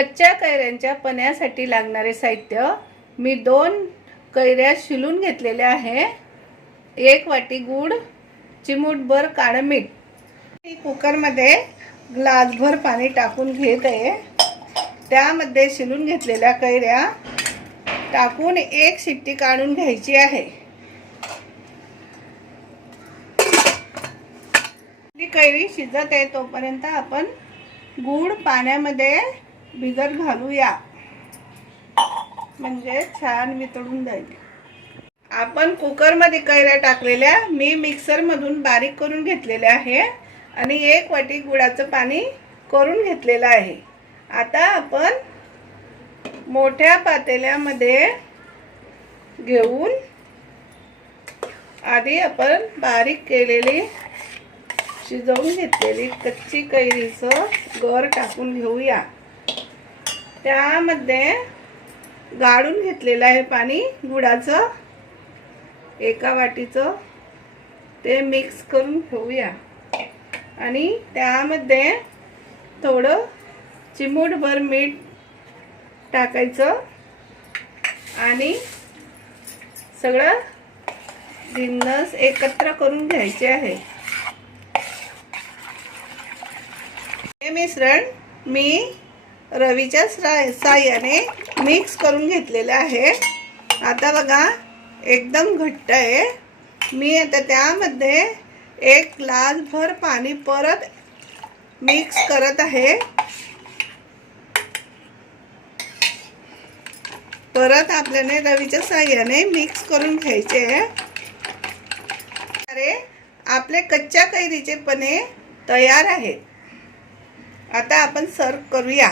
कच्च्या कैऱ्यांच्या पन्यासाठी लागणारे साहित्य मी 2 कैऱ्या शिलून घेतलेल्या आहे। 1 वाटी गूळ, चिमूटभर काळं मीठ। कुकरमध्ये ग्लासभर पाणी टाकून घेत आहे। त्यामध्ये शिलून घेतलेल्या कैऱ्या टाकून 1 शिट्टी काढून घ्यायची आहे। कैरी शिजत आहे तोपर्यंत आपण गूळ पाण्यामध्ये भिजत घालूया, म्हणजे छान वितळून जाईल। आपण कुकरमध्ये कैऱ्या टाकलेल्या मी मिक्सर मधून बारीक करून घेतलेल्या आहे आणि 1 वाटी गुळाचं पाणी करून घेतलेलं आहे। आता आपण मोठ्या पातेल्यामध्ये घेऊन आधी आपण बारीक केलेली शिजवून घेतलेली कच्ची कैरीचं गर टाकून घेऊया। त्यामध्ये गाळून घेतलेलं आहे पाणी गुळाचं 1 वाटीचं, ते मिक्स करून घेऊया आणि त्यामध्ये थोडं चिमूटभर मीठ टाकायचं आणि सगळं जिन्नस एकत्र करून घ्यायचे आहे। हे मिश्रण मी रवीच्या साहाय्याने मिक्स करून घेतलेलं आहे। आता बघा एकदम घट्ट आहे। मी आता त्यामध्ये 1 ग्लासभर पाणी परत मिक्स करत आहे। परत आपल्याने रवीच्या साहाय्याने मिक्स करून घ्यायचे आहे। अरे आपले कच्च्या कैरीचे पन्हे तयार आहेत। आता आपण सर्व करूया।